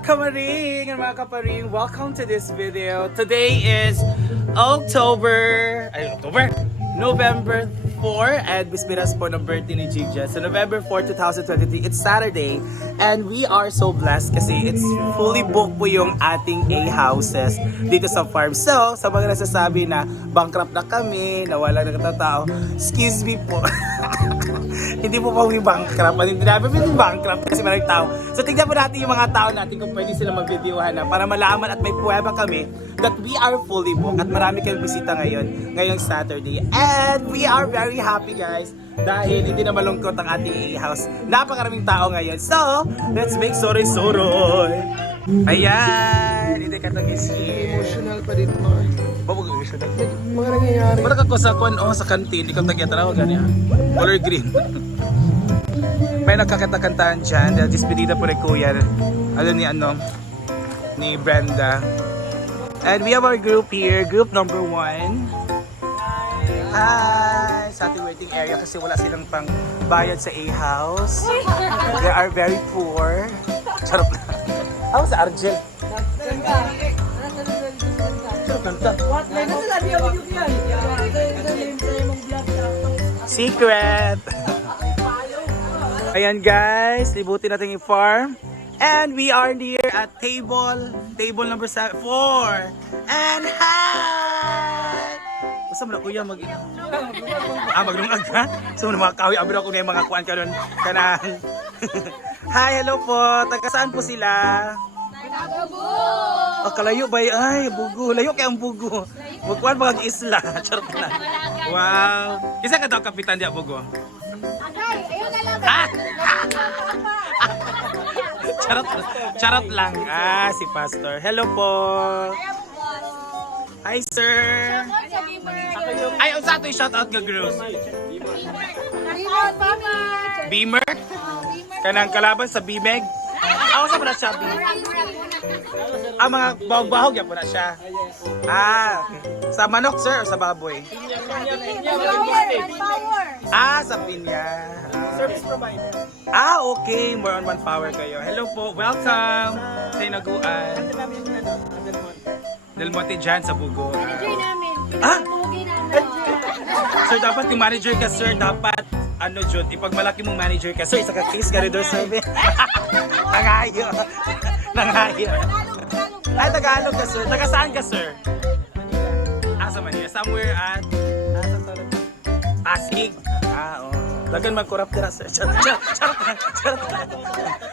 kamaring and mga kaparing, welcome to this video. Today is October, ay October, November 4 and bispiras po ng birthday ni Gigja. So November 4, 2023, it's Saturday and we are so blessed kasi it's fully booked po yung ating A-houses dito sa farm. So, sa mga nasasabi na bankrupt na kami, na wala na katatao, excuse me po. hindi po kami bankrupt. Hindi namin hindi bankrupt kasi maraming tao. So tignan po natin yung mga tao natin kung pwede sila mag-videohan na para malaman at may pruweba kami that we are fully booked at marami kayong bisita ngayon, ngayong Saturday. And we are very happy guys dahil hindi na malungkot ang ating house. Napakaraming tao ngayon. So, let's make soroy-soroy. Ayan! Hindi ka isip. Emotional pa din mga, Babag emotional. mga nangyayari. Wala ka ko sa kwan oh, sa kantin, ikaw tagyataraw ganyan. Color green. May nagkakanta-kantahan dyan dahil dispedida po ni Kuya. Alam ni ano, ni Brenda. And we have our group here, group number one. Hi! Sa ating waiting area kasi wala silang pang bayad sa A-house. They are very poor. Charot na. Ako sa Argel. Secret! Ayan guys, libutin natin yung farm. And we are near at table, table number 4. And hi! Basta mo na kuya mag Ah, maglungag ka? So mga kawi abro ako na yung mga kuan karon kanang. Hi, hello po. Taga saan po sila? Oh, kalayo ba? Ay, bugo. Layo kay ang bugo. Bukuan mga isla. Charot na. Wow. Isa ka daw kapitan diya bugo. Ah! charot, charot lang. Ah, si Pastor. Hello po. Hi, sir. Ang sa ito yung shoutout nga girls. Beamer? Kanang kalaban sa Bimeg? Ako sa pala siya. Ah, mga bahog-bahog yan po na siya. Ah, okay. Sa manok, sir, o sa baboy? Ah, sa pinya. Service provider. Ah, okay. More on one power kayo. Hello po. Welcome sa Inaguan. Del Monte dyan sa Bugo. Manager namin. Ah? Sir, dapat yung manager ka, sir, dapat, ano, Jud, ipag malaki mong manager ka, sir, isa ka case ka rin doon, sir. Nangayo. Nangayo. Ay, Tagalog ka, sir. Taga saan ka, sir? Ah, sa Manila. Somewhere at Torres. Pasig. Ah, oo. Dagan corrupt dira, sir. Charot, charot, charot charot.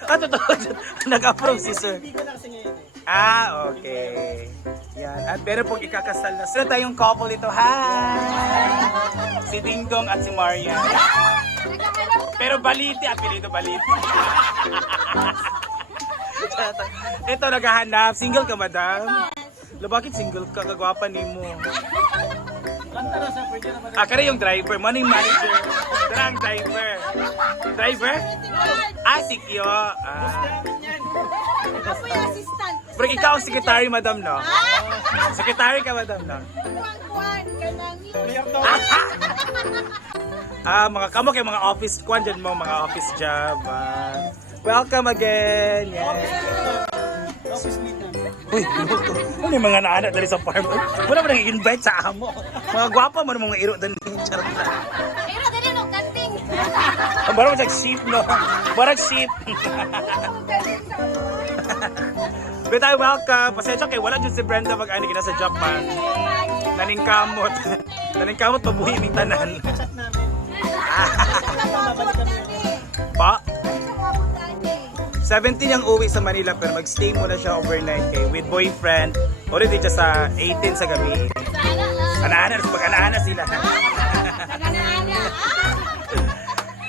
Ah, totoo. Nag-approve si sir. Eh. Ah, okay. At meron pong ikakasal na. Sila tayong couple ito. Hi! Si Dingdong at si Marian. Pero Baliti, apelido Baliti. ito naghahanap. Single ka, madam? Lo, bakit single ka? Kagwapa ni mo. Ah, kaya yung driver. Mo yung manager. Tara ang driver. Driver? Ah, si Kyo. Ah. Ako yung assistant. Pero ikaw ang secretary, madam, no? Secretary ka, madam, no? Kuwan-kuwan ka nang Mayor to. Ah, mga kamo kay mga office kwan dyan mo, mga office job. Ah. welcome again. Yes. Uy, luto. Ano yung mga naanak dali sa farm? Wala ba nang invite sa amo? Mga gwapa mo mga iro dali. Charot lang. Pero dali no kanting. Ang barang sa sheep, no? Barang sheep. But I welcome. Pasensya kay wala dyan si Brenda mag-ani na sa Japan. Naningkamot. Naningkamot, pabuhi ng tanan. Pa? 17 yung uwi sa Manila pero magstay muna siya overnight kay with boyfriend. Already siya sa 18 sa gabi. Ana-ana, pag-ana-ana sila.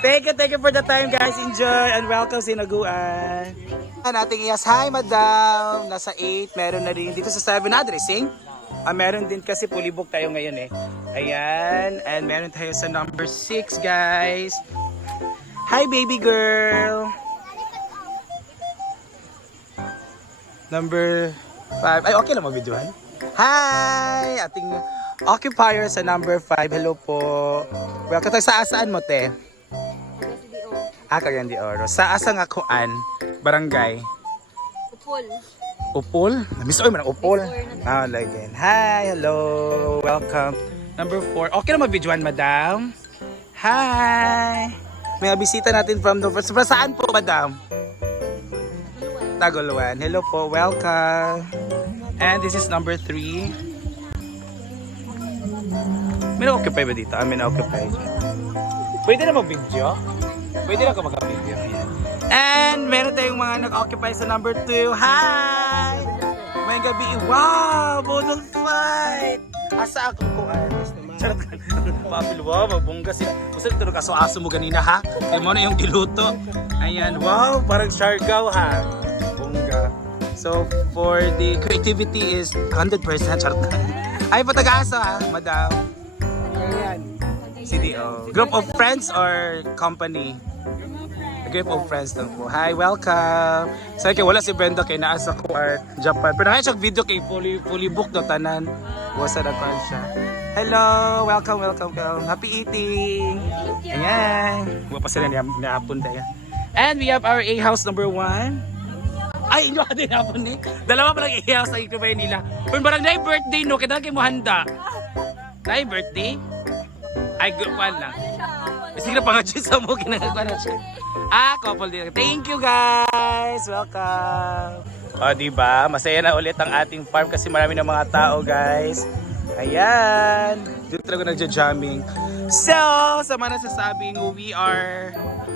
Thank you, thank you for the time guys. Enjoy and welcome Sinaguan. Ang ating iyas, hi madam. Nasa 8, meron na rin dito sa 7 addressing. Ah, meron din kasi fully book tayo ngayon eh. Ayan, and meron tayo sa number 6 guys. Hi baby girl. Number 5. Ay, okay lang mag-videohan. Hi! Ating occupier sa number 5. Hello po. Welcome tayo sa asaan mo, te? Ah, Cagayan de Oro. Sa asa nga kuan? Barangay? Upol. Upol? Miss Oy, man, Upol. Ah, like yan. Hi, hello, welcome. Number four. Okay na mag-videoan, madam? Hi! May bisita natin from the first. From saan po, madam? Taguluan. Hello po, welcome. And this is number three. May na-occupy ba dito? Ah, may na-occupy. Pwede na mag-video? Pwede na ka mag-video. Ayan. And meron tayong mga nag-occupy sa number 2. Hi! May gabi. Wow! Bodol fight! Asa ako ko ay? Charot ka. Papil, wow, mabungga sila. Gusto ito nung kaso-aso mo ganina ha? Di mo na yung diluto. Ayan, wow, parang siargao ha. Bungga. So, for the creativity is 100% charot. Ay, patag-asa ha, madam. Ayan. CDO. Group of friends or company? Group of friends lang po. Hi, welcome. Sa kay wala si Brenda kay naa sa Art Japan. Pero na siya video kay fully fully booked do tanan. Wasa na kwan siya. Hello, welcome, welcome, welcome. Happy eating. Ayan. Wa pa sila niya naapon daya. And we have our A house number one. Ay, ino din hapon ni. Dalawa pa lang A house ay ikubay nila. Kung barang na birthday no, kaya kay mo handa. Na birthday? Ay, good one lang. Sige na pangatsin sa mo, kinagawa na siya. Ah, couple din. Thank you guys! Welcome! O, diba? Masaya na ulit ang ating farm kasi marami ng mga tao, guys. Ayan! Dito talaga nagja-jamming. So, sa mga nasasabing we are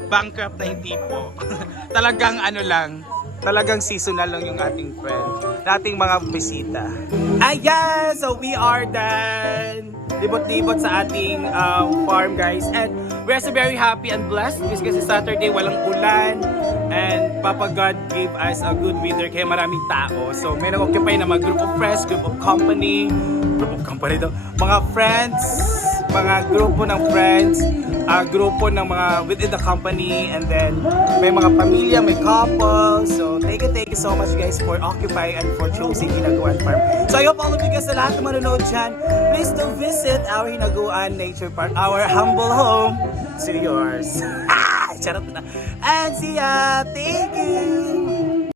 bankrupt na hindi po. Talagang ano lang, talagang seasonal lang yung ating friend, ating mga bisita. Ayan! So we are done! Libot-libot sa ating um, farm guys. And we're so very happy and blessed because kasi Saturday walang ulan and Papa God gave us a good weather kaya maraming tao. So may nag-occupy na mga group of friends, group of company, group of company daw, mga friends, mga grupo ng friends, uh, grupo ng mga within the company, and then may mga pamilya, may couple. So, thank you, thank you so much guys for occupy and for choosing Hinaguan Farm. So, I hope all of you guys sa lahat ng manonood dyan, please do visit our Hinaguan Nature Park, our humble home to yours. Charot na. And see ya! Thank you!